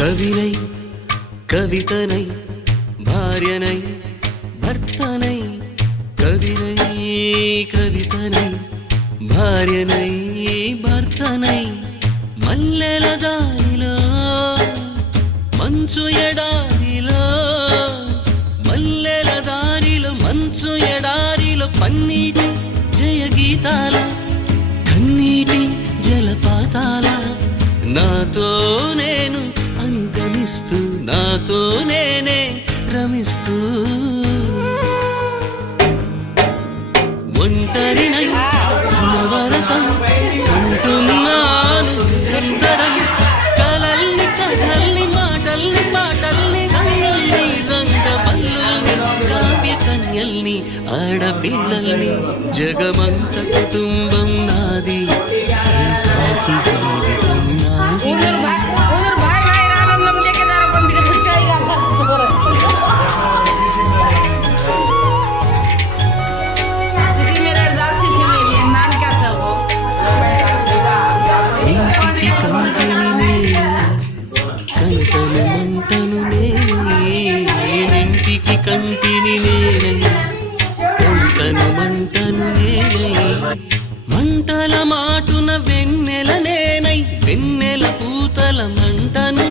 కవినై కవితనై భార్యనై భర్తనై కవినై కవితనై భార్యనై భర్తనై మల్లెల దారిలో మంచు ఎడారిలో మల్లెల దారిలో మంచు ఎడారిలో పన్నీటి జయగీతాల కన్నీటి జలపాతాల నాతో నేను అనుగమిస్తూ నాతో నేనే రమిస్తూ ఒంటరినై అనవరతం ఉంటున్నాను నిరంతరం కలల్ని కథల్ని మాటల్ని పాటల్ని రంగుల్ని రంగవల్లుల్ని కావ్య కన్యల్ని ఆడపిల్లల్ని జగమంత కుటుంబం నాది ఏకాకి జీవితం నాది ఇంటికి కంటిని నేనై కంటను మంటను నేనై మంటల మాటున వెన్నెల నేనై వెన్నెల పూతల మంటను